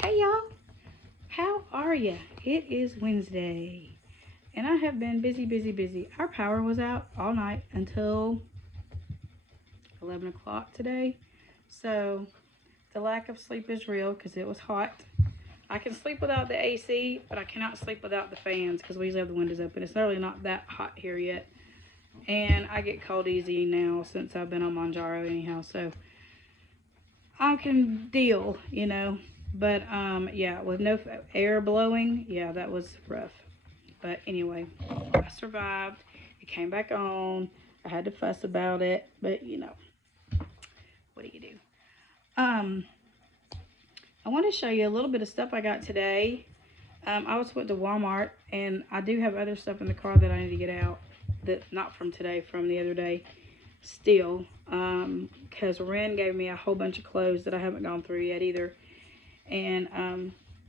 Hey y'all, how are ya? It is Wednesday, and I have been busy. Our power was out all night until 11 o'clock today, so the lack of sleep is real because it was hot. I can sleep without the AC, but I cannot sleep without the fans because we usually have the windows open. It's really not that hot here yet, and I get cold easy now since I've been on Manjaro anyhow, so I can deal. But yeah, with no air blowing, yeah, that was rough. But anyway, I survived. It came back on. I had to fuss about it, but what do you do? Um, I want to show you a little bit of stuff I got today. I was went to Walmart, and I do have other stuff in the car that I need to get out. That not from today, from the other day. Still, because Ren gave me a whole bunch of clothes that I haven't gone through yet either. And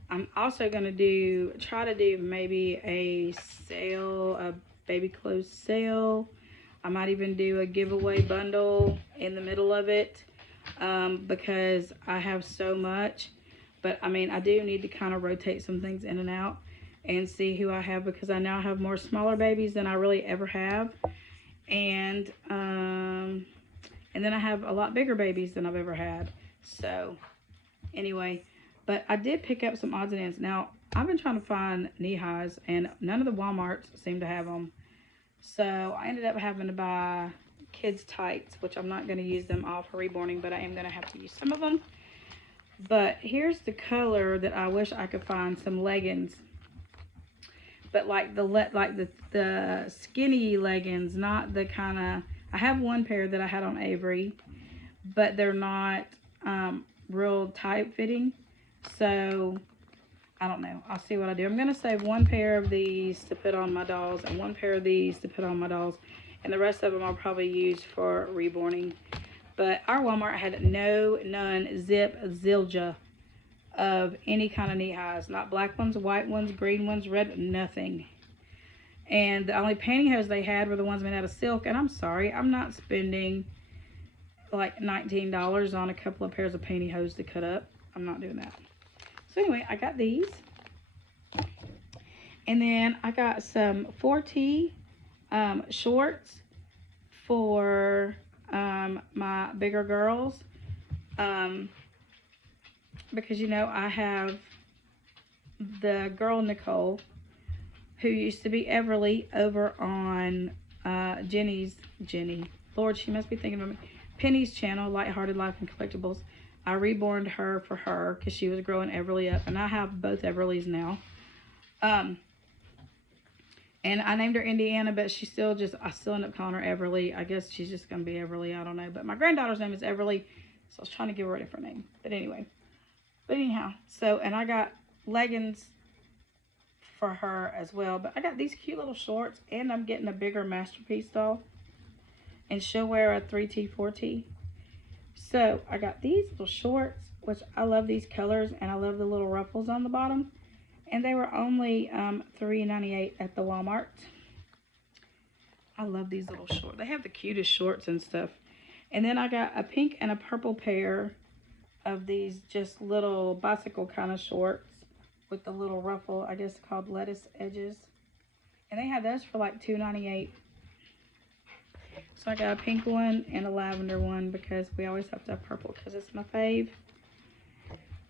I'm also going to try to do maybe a sale, a baby clothes sale. I might even do a giveaway bundle in the middle of it, because I have so much. But I mean, I do need to kind of rotate some things in and out and see who I have, because I now have more smaller babies than I really ever have. And and then I have a lot bigger babies than I've ever had. So anyway, but I did pick up some odds and ends. Now, I've been trying to find knee highs, and none of the Walmarts seem to have them. So I ended up having to buy kids' tights, which I'm not going to use them all for reborning, but I am going to have to use some of them. But here's the color that I wish I could find some leggings. But like the skinny leggings, not the kind of. I have one pair that I had on Avery, but they're not real tight fitting. So I don't know. I'll see what I do. I'm going to save one pair of these to put on my dolls and one pair of these to put on my dolls. And the rest of them I'll probably use for reborning. But our Walmart had none, zip, zilja of any kind of knee highs. Not black ones, white ones, green ones, red, nothing. And the only pantyhose they had were the ones made out of silk. And I'm sorry, I'm not spending like $19 on a couple of pairs of pantyhose to cut up. I'm not doing that. So anyway, I got these. And then I got some 4T shorts for my bigger girls. Because, I have the girl Nicole, who used to be Everly over on Jenny. Lord, she must be thinking of me. Penny's channel, Lighthearted Life and Collectibles. I reborned her for her because she was growing Everly up, and I have both Everlys now. And I named her Indiana, but I still end up calling her Everly. I guess she's just gonna be Everly. I don't know. But my granddaughter's name is Everly, so I was trying to give her a different name. But anyhow, and I got leggings for her as well. But I got these cute little shorts, and I'm getting a bigger Masterpiece doll, and she'll wear a 3T, 4T. So I got these little shorts, which I love these colors, and I love the little ruffles on the bottom. And they were only $3.98 at the Walmart. I love these little shorts. They have the cutest shorts and stuff. And then I got a pink and a purple pair of these just little bicycle kind of shorts with the little ruffle, I guess called lettuce edges. And they had those for like $2.98. So I got a pink one and a lavender one because we always have to have purple because it's my fave.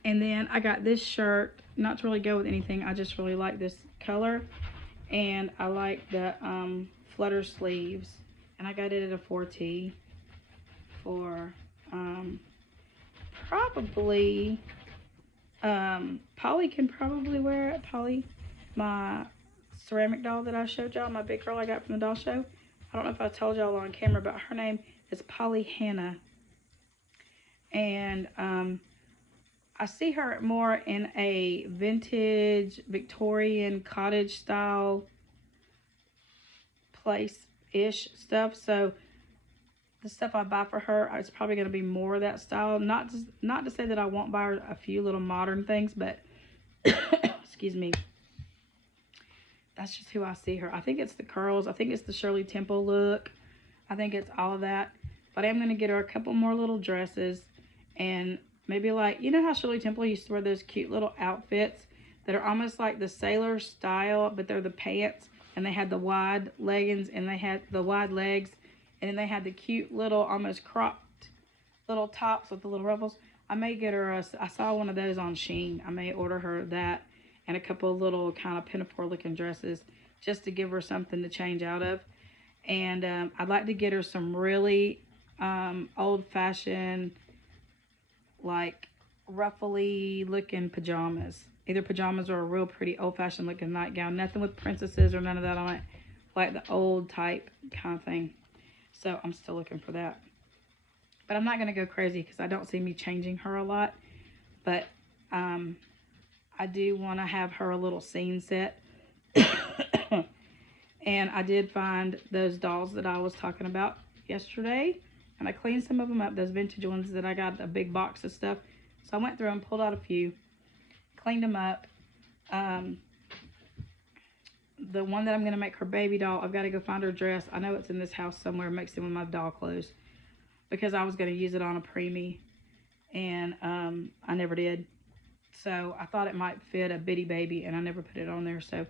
And then I got this shirt, not to really go with anything, I just really like this color. And I like the flutter sleeves. And I got it at a 4T for probably, Polly can probably wear it. Polly, my ceramic doll that I showed y'all, my big girl I got from the doll show. I don't know if I told y'all on camera, but her name is Polly Hannah. And I see her more in a vintage Victorian cottage style place-ish stuff. So the stuff I buy for her, it's probably going to be more of that style. Not to say that I won't buy her a few little modern things, but excuse me. That's just who I see her. I think it's the curls. I think it's the Shirley Temple look. I think it's all of that. But I'm going to get her a couple more little dresses and maybe like, you know how Shirley Temple used to wear those cute little outfits that are almost like the sailor style, but they're the pants, and they had the wide leggings, and they had the wide legs, and then they had the cute little almost cropped little tops with the little ruffles. I may get her I saw one of those on Shein. I may order her that and a couple of little kind of pinafore looking dresses just to give her something to change out of. And I'd like to get her some really old fashioned, like ruffly looking pajamas. Either pajamas or a real pretty old fashioned looking nightgown. Nothing with princesses or none of that on it. Like the old type kind of thing. So I'm still looking for that. But I'm not going to go crazy because I don't see me changing her a lot. But I do want to have her a little scene set. And I did find those dolls that I was talking about yesterday. And I cleaned some of them up, those vintage ones that I got a big box of stuff. So I went through and pulled out a few, cleaned them up. The one that I'm going to make her baby doll, I've got to go find her dress. I know it's in this house somewhere mixed in with my doll clothes. Because I was going to use it on a preemie. And I never did. So I thought it might fit a bitty baby, and I never put it on there. So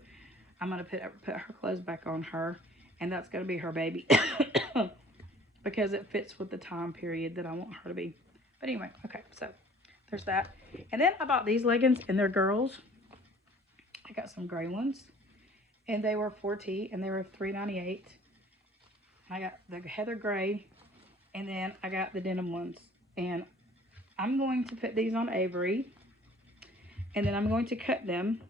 I'm going to put her clothes back on her, and that's going to be her baby. Because it fits with the time period that I want her to be. But anyway, okay, so there's that. And then I bought these leggings, and they're girls. I got some gray ones, and they were 4T, and they were $3.98. I got the heather gray, and then I got the denim ones. And I'm going to put these on Avery, and then I'm going to cut them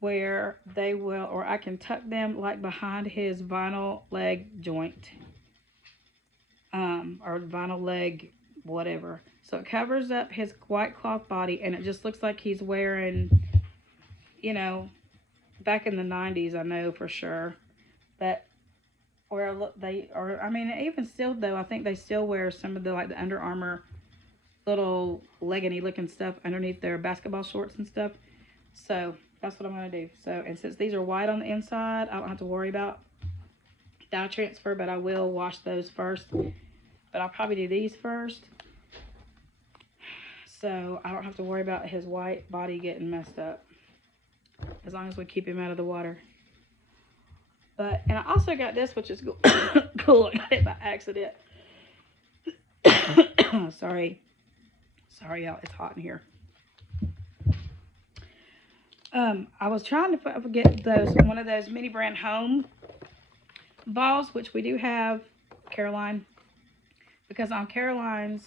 where they will, or I can tuck them like behind his vinyl leg joint, or vinyl leg, whatever. So it covers up his white cloth body, and it just looks like he's wearing, you know, back in the 90s, I know for sure, but where they, or I mean, even still though, I think they still wear some of the, like the Under Armour little leggingy looking stuff underneath their basketball shorts and stuff. So that's what I'm going to do. So, and since these are white on the inside, I don't have to worry about dye transfer, but I will wash those first. But I'll probably do these first, so I don't have to worry about his white body getting messed up, as long as we keep him out of the water. But, and I also got this, which is cool. I got it by accident. Sorry, y'all. It's hot in here. I was trying to get one of those mini brand home balls, which we do have, Caroline, because on Caroline's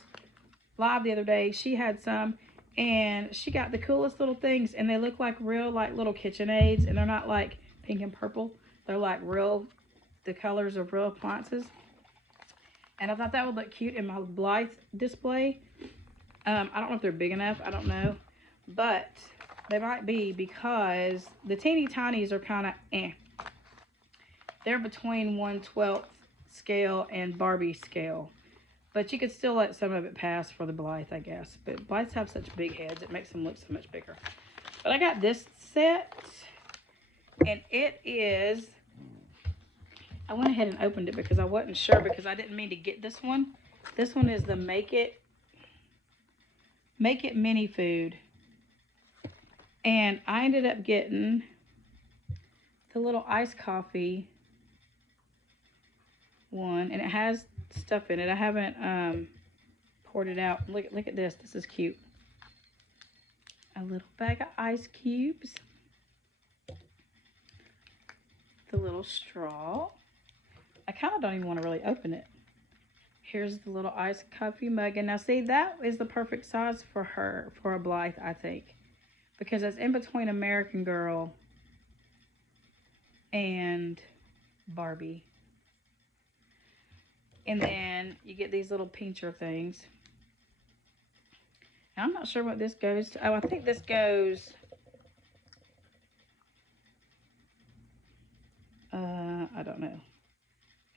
live the other day, she had some, and she got the coolest little things, and they look like real, like little KitchenAids, and they're not like pink and purple. They're like real, the colors of real appliances. And I thought that would look cute in my Blythe display. I don't know if they're big enough. I don't know. But they might be, because the teeny tinies are kind of eh. They're between 1/12 scale and Barbie scale. But you could still let some of it pass for the Blythe, I guess. But Blythes have such big heads, it makes them look so much bigger. But I got this set, and it is, I went ahead and opened it because I wasn't sure, because I didn't mean to get this one. This one is the Make It Mini Food. And I ended up getting the little iced coffee one, and it has stuff in it. I haven't poured it out. Look at this. This is cute. A little bag of ice cubes. The little straw. I kind of don't even want to really open it. Here's the little iced coffee mug. And now see, that is the perfect size for her, for a Blythe, I think. Because it's in between American Girl and Barbie. And then you get these little pincher things. And I'm not sure what this goes to. Oh, I think this goes, I don't know.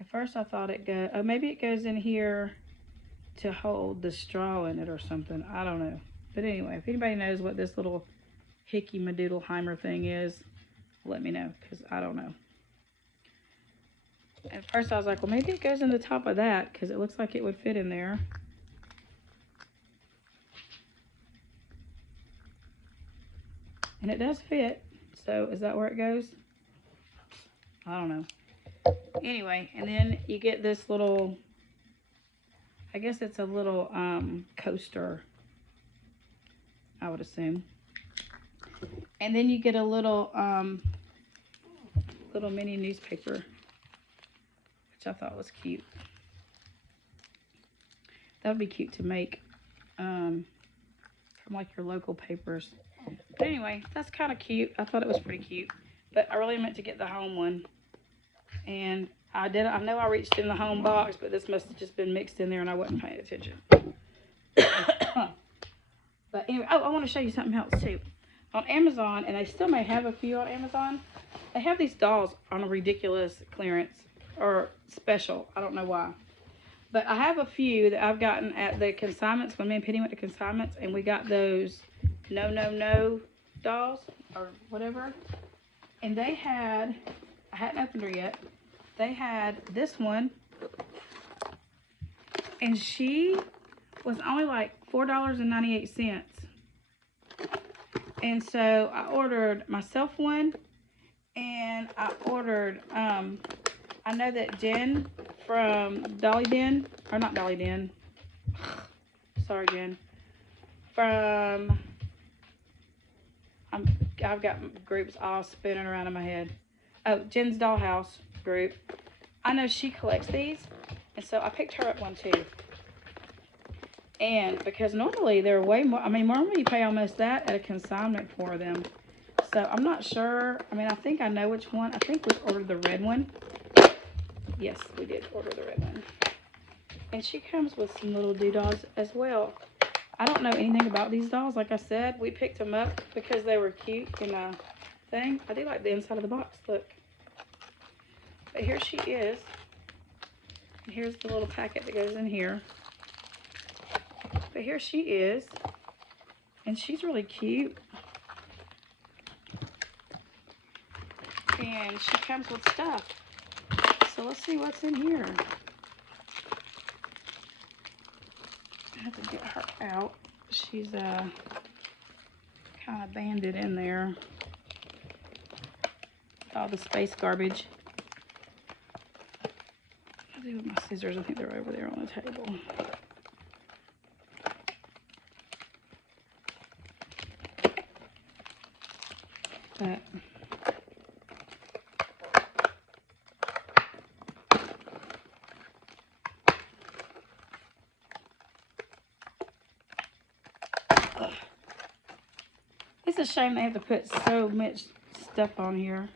At first I thought it goes, oh, maybe it goes in here to hold the straw in it or something. I don't know. But anyway, if anybody knows what this little Hickey Madoodleheimer thing is, let me know, because I don't know. At first I was like, well, maybe it goes in the top of that, because it looks like it would fit in there. And it does fit. So is that where it goes? I don't know. Anyway, and then you get this little, I guess it's a little coaster, I would assume. And then you get a little little mini newspaper, which I thought was cute. That would be cute to make from like your local papers. But anyway, that's kind of cute. I thought it was pretty cute. But I really meant to get the home one. And I know I reached in the home box, but this must have just been mixed in there and I wasn't paying attention. But anyway, oh, I want to show you something else too. On Amazon, and they still may have a few on Amazon, they have these dolls on a ridiculous clearance or special. I don't know why. But I have a few that I've gotten at the consignments when me and Penny went to consignments, and we got those no dolls or whatever. And they had, I hadn't opened her yet, they had this one, and she was only like $4.98. And so I ordered myself one, and I ordered, I know that Jen from Dolly Den, or not Dolly Den, sorry Jen, from, I've got groups all spinning around in my head. Oh, Jen's Dollhouse group. I know she collects these, and so I picked her up one too. And because normally they're way more, I mean, normally you pay almost that at a consignment for them. So I'm not sure. I mean, I think I know which one. I think we ordered the red one. Yes, we did order the red one. And she comes with some little doodads as well. I don't know anything about these dolls. Like I said, we picked them up because they were cute in a thing. I do like the inside of the box. Look. But here she is. And here's the little packet that goes in here. But here she is. And she's really cute. And she comes with stuff. So let's see what's in here. I have to get her out. She's kind of banded in there. All the space garbage. I'll do with my scissors. I think they're over there on the table. But it's a shame they have to put so much stuff on here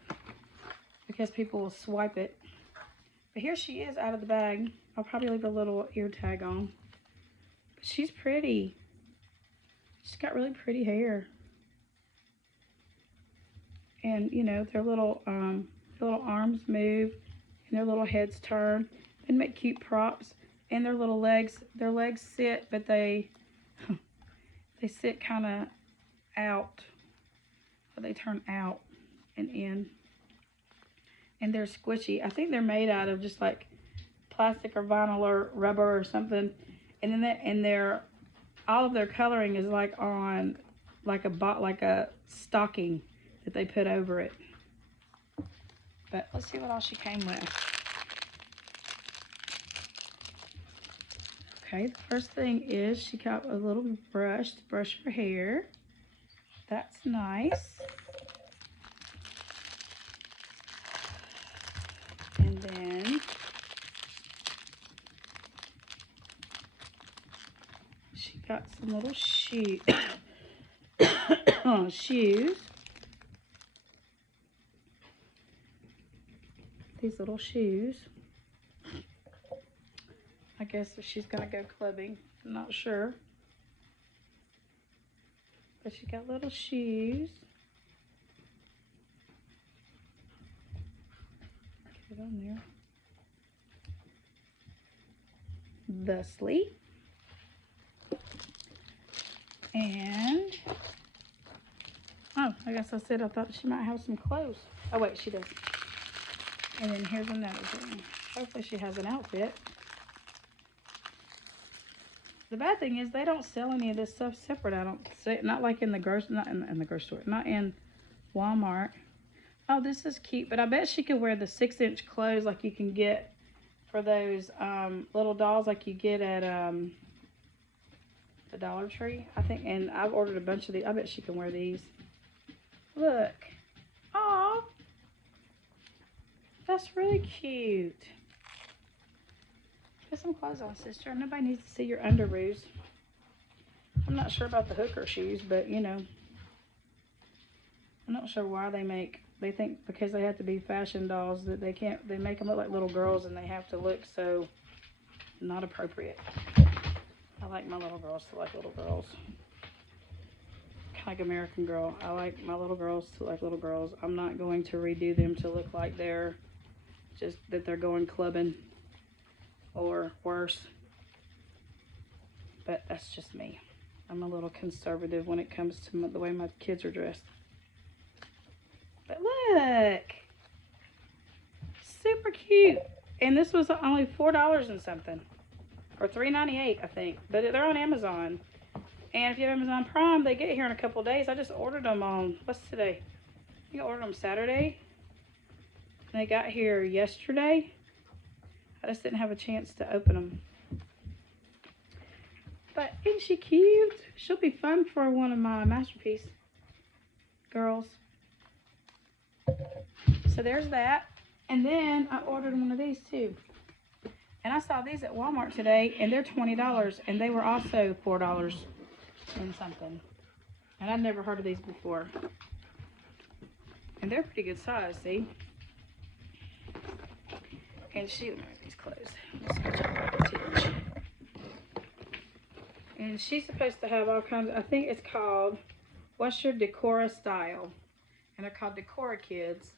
because people will swipe it. But here she is out of the bag. I'll probably leave a little ear tag on. But she's pretty. She's got really pretty hair. And you know, their little arms move and their little heads turn and make cute props. And their little legs, sit, but they sit kind of out. Or they turn out and in. And they're squishy. I think they're made out of just like plastic or vinyl or rubber or something. And then all of their coloring is like on like a stocking that they put over it. But let's see what all she came with. Okay, the first thing is she got a little brush to brush her hair. That's nice. And then she got some little shoes. These little shoes. I guess if she's gonna go clubbing, I'm not sure. But she got little shoes. Get it on there. Thusly. And oh, I guess I said I thought she might have some clothes. Oh wait, she does. And then here's another thing. Hopefully she has an outfit. The bad thing is they don't sell any of this stuff separate. I don't say, not like in the not in the grocery store, not in Walmart. Oh, this is cute, but I bet she could wear the 6-inch clothes like you can get for those little dolls like you get at the Dollar Tree, I think. And I've ordered a bunch of these. I bet she can wear these. Look. Aw. That's really cute. Put some clothes on, sister. Nobody needs to see your underoos. I'm not sure about the hooker shoes, but you know. I'm not sure why they think because they have to be fashion dolls that they make them look like little girls and they have to look so not appropriate. I like my little girls to like little girls. Kind of like American Girl. I like my little girls to like little girls. I'm not going to redo them to look like they're going clubbing or worse. But that's just me. I'm a little conservative when it comes to the way my kids are dressed. But look, super cute. And this was only $4 and something, or $3.98 I think. But they're on Amazon. And if you have Amazon Prime, they get here in a couple of days. I just ordered them on, what's today? I think I ordered them Saturday. And they got here yesterday. I just didn't have a chance to open them. But isn't she cute? She'll be fun for one of my masterpiece girls. So there's that. And then I ordered one of these too. And I saw these at Walmart today, and they're $20, and they were also $4 and something. And I'd never heard of these before. And they're pretty good size, see? And let me make these clothes. And she's supposed to have all kinds of, I think it's called, what's your Decora style? And they're called Decora Kids.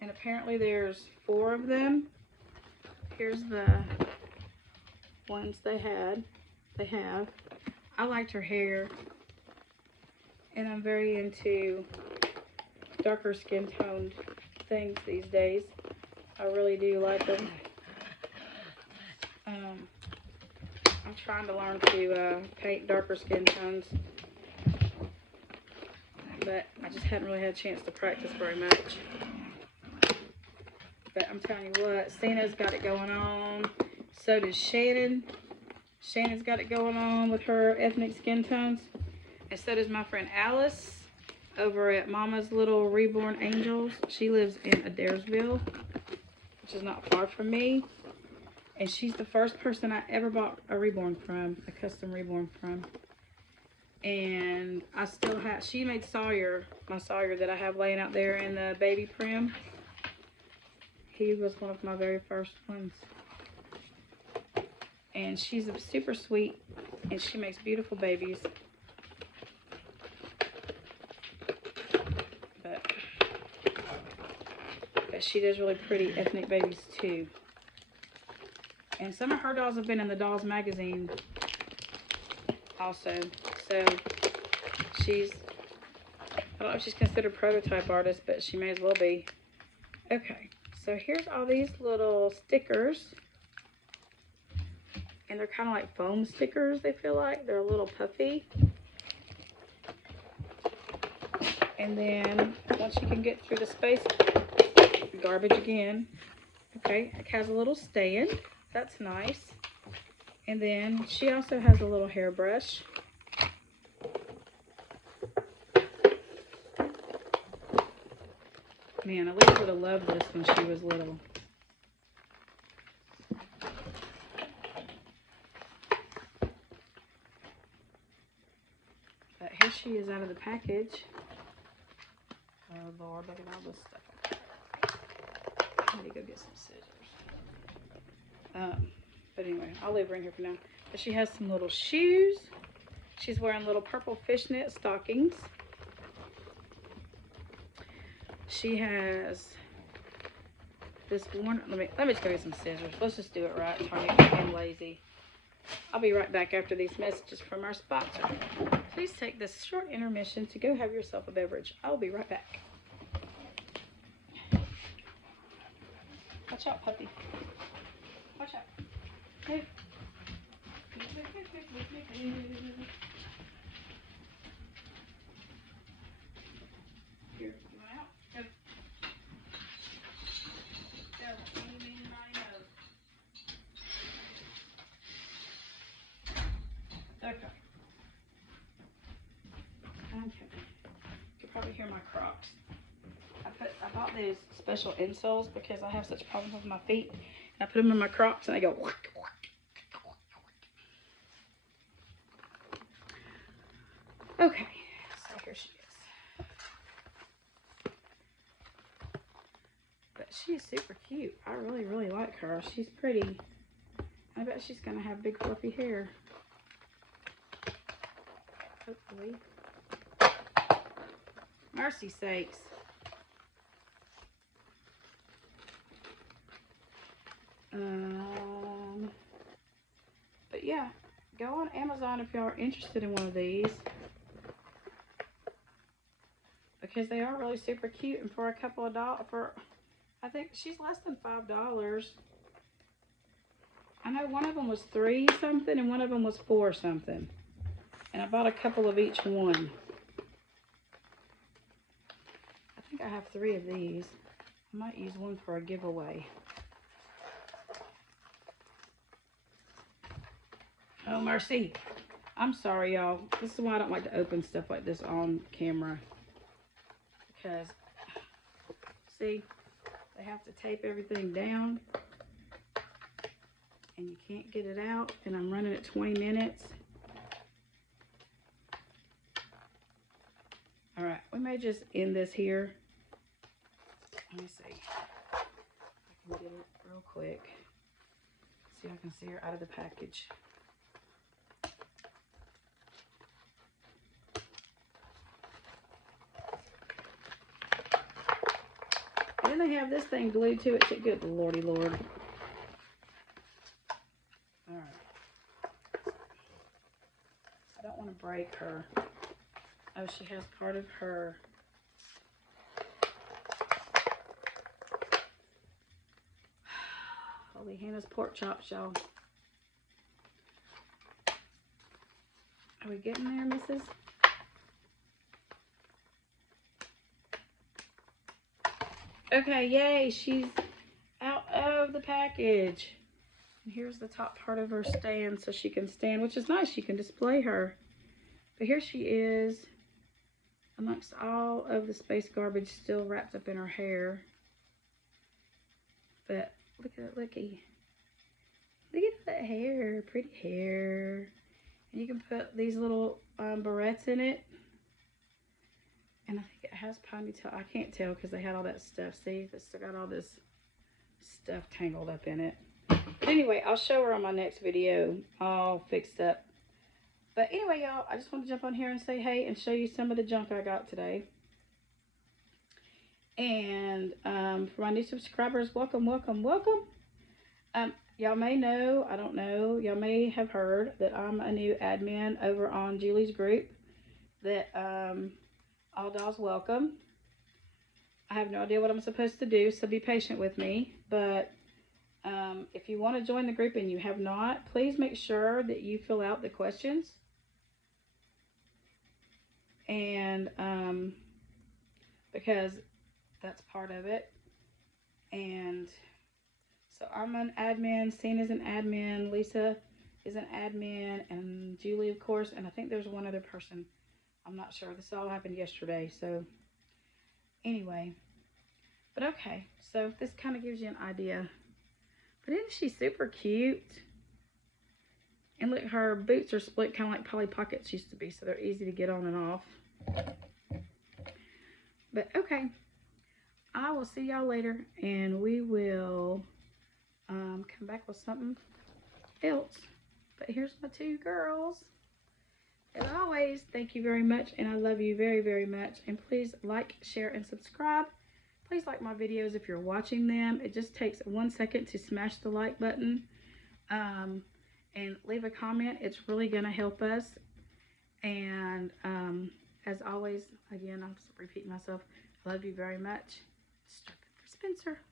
And apparently there's 4 of them. Here's the ones they have. I liked her hair. And I'm very into darker skin toned things these days. I really do like them. I'm trying to learn to paint darker skin tones. But I just hadn't really had a chance to practice very much. But I'm telling you what, Cena's got it going on. So does Shannon. Shannon's got it going on with her ethnic skin tones. And so does my friend Alice over at Mama's Little Reborn Angels. She lives in Adairsville, which is not far from me. And she's the first person I ever bought a reborn from, a custom reborn from. And I still have, she made Sawyer, my Sawyer that I have laying out there in the baby prim. He was one of my very first ones. And she's super sweet, and she makes beautiful babies. But she does really pretty ethnic babies too. And some of her dolls have been in the Dolls magazine also. So she's, I don't know if she's considered prototype artist, but she may as well be. Okay, so here's all these little stickers. And they're kind of like foam stickers, they feel like. They're a little puffy. And then once you can get through the space, garbage again. Okay, it has a little stand. That's nice. And then she also has a little hairbrush. Man, Elise would have loved this when she was little. But here she is out of the package. Oh Lord, look at all this stuff. I need to go get some scissors. But anyway, I'll leave her in here for now. But she has some little shoes. She's wearing little purple fishnet stockings. She has this one. Let me just go get some scissors. Let's just do it right. Tony, I'm lazy. I'll be right back after these messages from our sponsor. Please take this short intermission to go have yourself a beverage. I'll be right back. Watch out, puppy. Watch out. Move. Here, you want out? Go. Go. Eeny, meeny, miny, moe. Okay. Okay. You can probably hear my Crocs. I bought these special insoles because I have such problems with my feet. And I put them in my Crocs and they go whack, whack. Okay, so here she is. But she is super cute. I really, really like her. She's pretty. I bet she's gonna have big fluffy hair. Hopefully. Mercy sakes. But yeah, go on Amazon if y'all are interested in one of these. Because they are really super cute, and for a couple of dollars, I think she's less than $5. I know one of them was $3 something and one of them was $4 something. And I bought a couple of each one. I think I have 3 of these. I might use one for a giveaway. Oh, mercy. I'm sorry, y'all. This is why I don't like to open stuff like this on camera. Because, see, they have to tape everything down. And you can't get it out. And I'm running at 20 minutes. Alright, we may just end this here. Let me see. I can get it real quick. See if I can see her out of the package. And then they have this thing glued to it. Good lordy lord. Alright. I don't want to break her. Oh, she has part of her Holy Hannah's pork chops, y'all. Are we getting there, missus? Okay, yay, she's out of the package. And here's the top part of her stand so she can stand, which is nice. You can display her. But here she is amongst all of the space garbage still wrapped up in her hair. But look at that, looky. Look at that hair, pretty hair. And you can put these little barrettes in it. And I think it has ponytail. I can't tell because they had all that stuff. See, they still got all this stuff tangled up in it. But anyway, I'll show her on my next video all fixed up. But anyway, y'all, I just want to jump on here and say hey and show you some of the junk I got today. And for my new subscribers, welcome, welcome, welcome. Y'all may know, I don't know, y'all may have heard that I'm a new admin over on Julie's group that All Dolls Welcome. I have no idea what I'm supposed to do, so be patient with me. But if you want to join the group and you have not, please make sure that you fill out the questions. And because that's part of it. And so I'm an admin, Cena is an admin, Lisa is an admin, and Julie, of course, and I think there's one other person. I'm not sure. This all happened yesterday, so anyway. But okay, so this kind of gives you an idea. But isn't she super cute? And look, her boots are split kind of like Polly Pockets used to be, so they're easy to get on and off. But okay, I will see y'all later, and we will come back with something else. But here's my 2 girls. As always, thank you very much, and I love you very, very much. And please like, share, and subscribe. Please like my videos if you're watching them. It just takes 1 second to smash the like button and leave a comment. It's really going to help us. And as always, again, I'm just repeating myself. I love you very much. Stirping for Spencer.